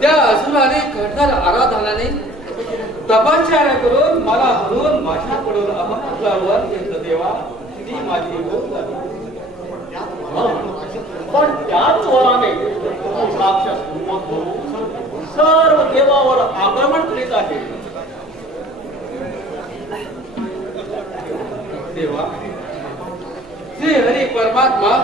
त्या असुराने घडणार आराधनाने तपश्चर्या करून मला हरून माझ्याकडून अपराधावर घेतलं देवा, ती माझी भूल झाली. पण त्याच वराने साक्षात सर्व देवावर आक्रमण करीत आहे. देवा, श्री हरी परमात्मा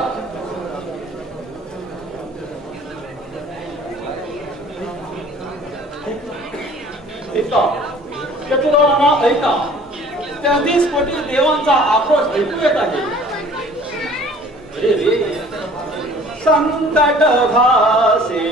चतुरांना ऐका, 33 कोटी देवांचा आक्रोश ऐकू येत आहे. अरे रे, संकट भासे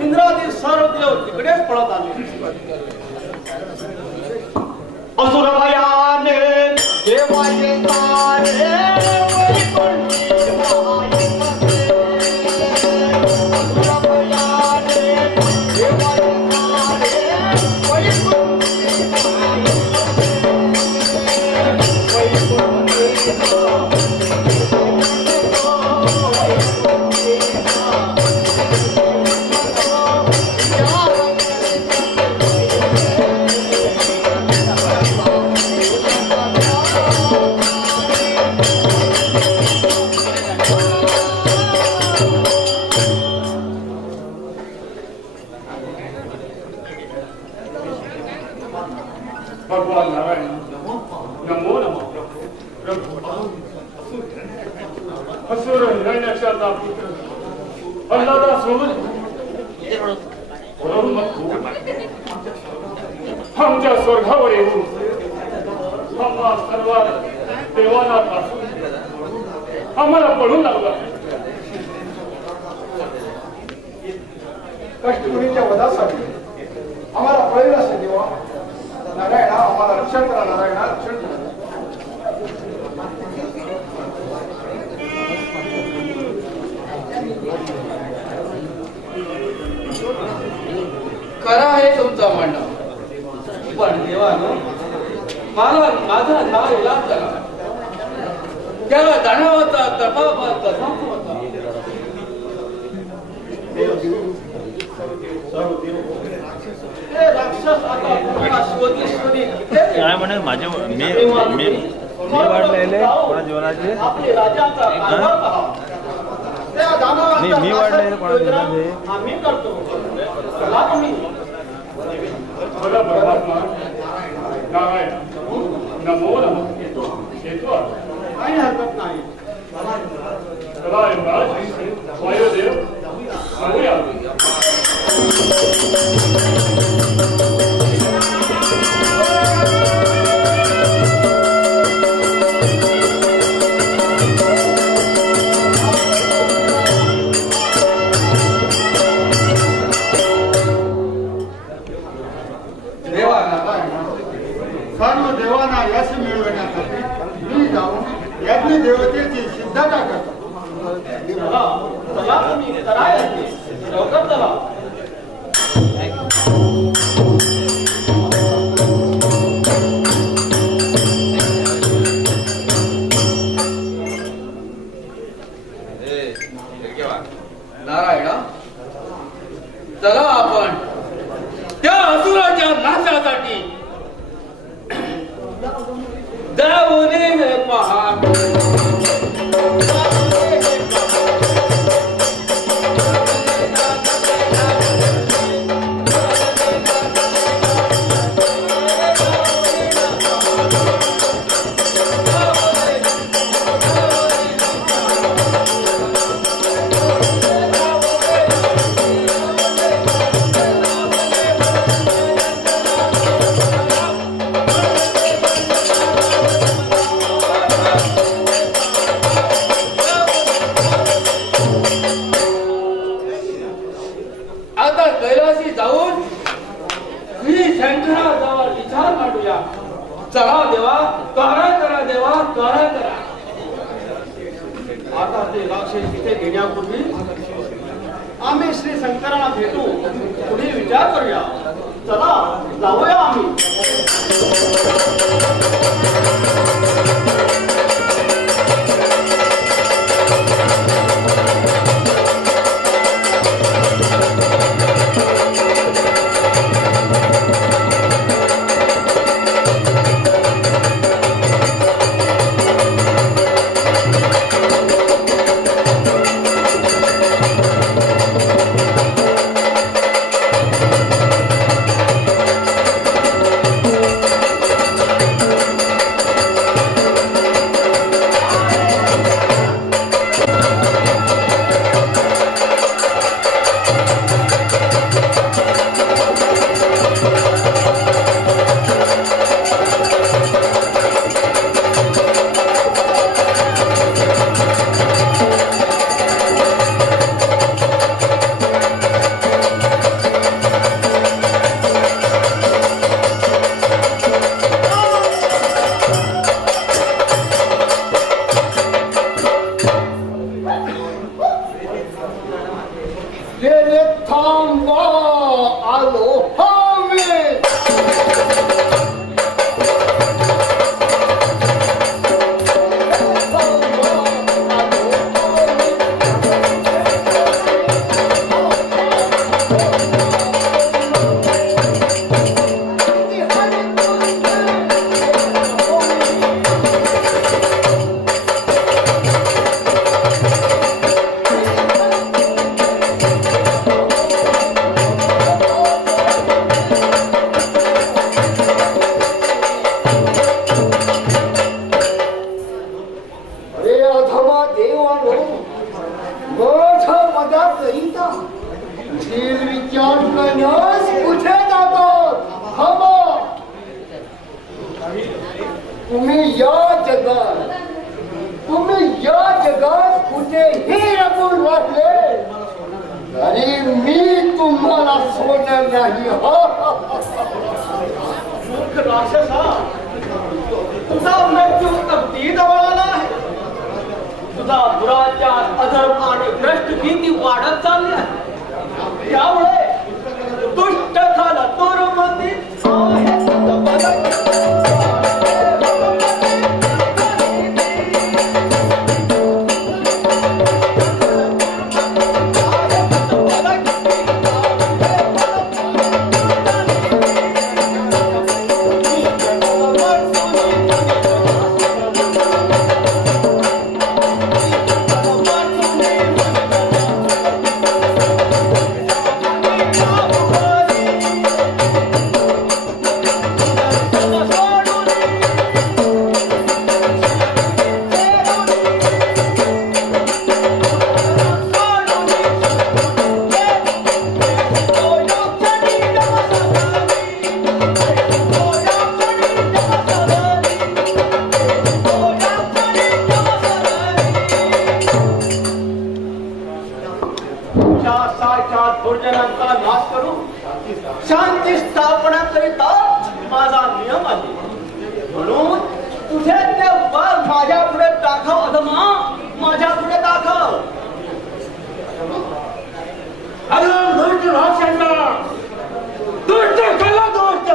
इंद्रादी सर्व देव तिकडेच पळत आले. असुरभयाने देवाचे तारे भगवान नारायण नमो नमः. असुर हिरण्याचा पुत्र अल्लादा सोडून आमच्या स्वर्गावर येऊन आम्हा सर्व देवांना आम्हाला पळून लागला. कष्टमुनीच्या वधासाठी आम्हाला पळेल असे देवा. नारायणा आम्हाला रक्षण करा. नारायणा रक्षण करा. खरं आहे तुमचं म्हणणं, पण देवानो मला माझा नाव इलाज झाला. त्याला जाणवता तपा कसा होता. राक्षस आता पुन्हा शोधी काय म्हणे माझे मी वाढलेले कोणा जीवनाचे आपले राजाचा कारभार पहा. त्या दानवांचा मी वाढलेले कोणा जीवनाचे आम्ही करतो. चला तुम्ही. बघा परमात्मा नारायण नमो नमः येतो काही हरकत नाही. चला युवराज वायुदेव बघूया. सर्व देवांना यश मिळवण्यासाठी मी जाऊन यज्ञ देवतेची सिद्धता करतो. चला चला तुम्ही करा याची. लवकर चला. नारायणा चला आपण त्या असुराच्या नाशासाठी दावणे पहा. आता कैलासी जाऊन श्री शंकराजवळ विचार मांडूया. चला देवा करा करा देवा करा करा. आता ते राक्षस तिथे घेण्यापूर्वी आम्ही श्री शंकरांना भेटू. पुढे विचार करूया. चला जाऊया आम्ही. दुष्ट झाला तो पराक्रमा माझ्या पुढे दाखव. अगं दुष्ट राक्षसा, दुष्ट कला दुष्ट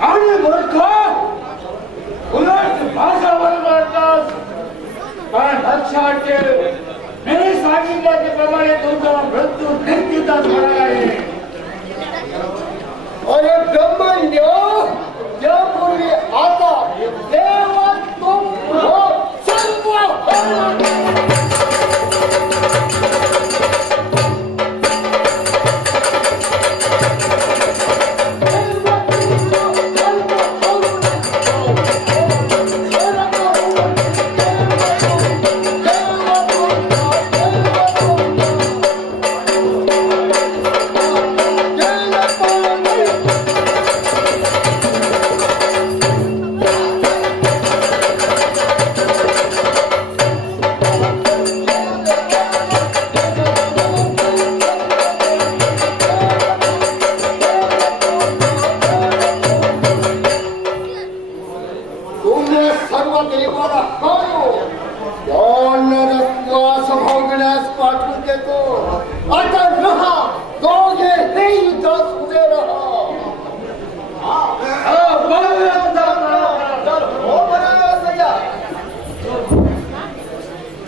आणि मूर्ख उलट भाषावर मारतात. पण लक्षात ठेव, मी सांगितल्याप्रमाणे तुमचा मृत्यू निश्चितच होणार आहे. अरे ब्रह्मण्य, यापूर्वी आता देवा तुम सर्व देवाला भोगण्यास पाठवून देतो. आता रहा दोघे हे युद्धात उभे रहा.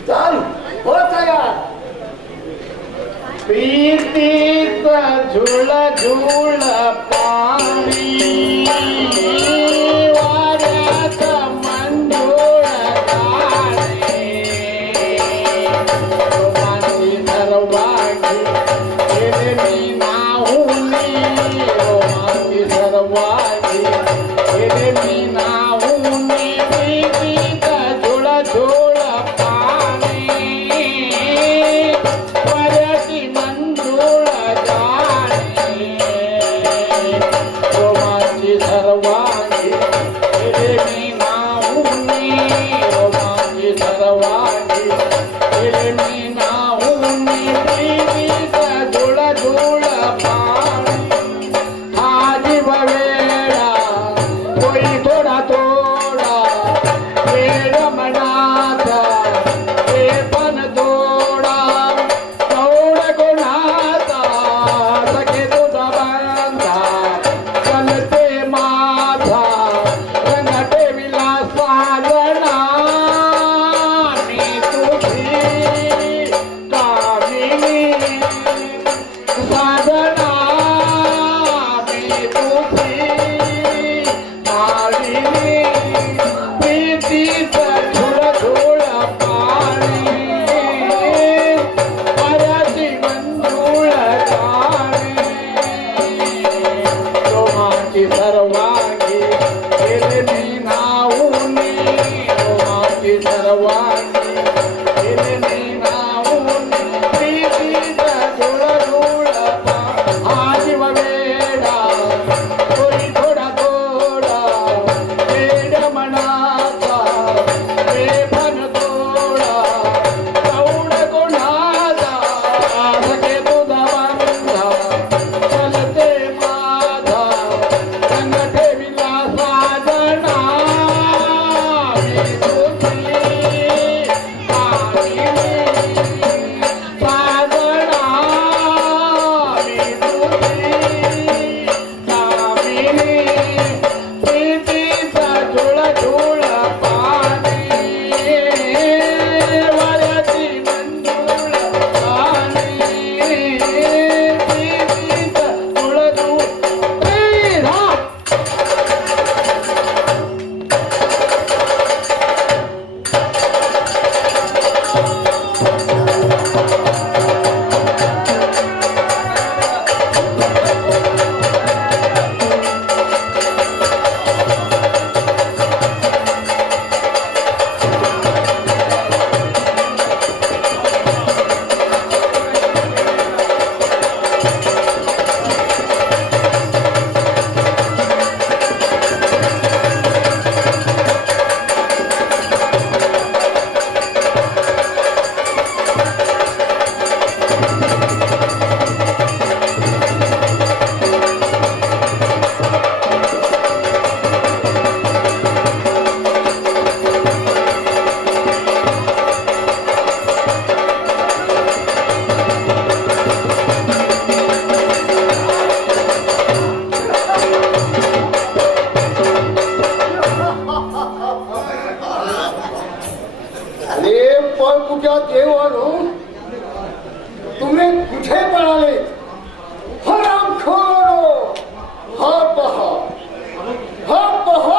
चल हो तयार. प्रीतीत झुळ झुळ पाणी वाऱ्यात मंजूळ गाणे रोमांची सर्वांगी गेले मी नाहुनी रोमांची सर्वांगी गेले मी नाहुनी प्रीतीत झुळ झुळ पाणी वाऱ्याची मंजूळ गाणे रोमांची सर्वांगी देवानो, तुम्ही कुठे पळाले? हरामखोर, हा पहा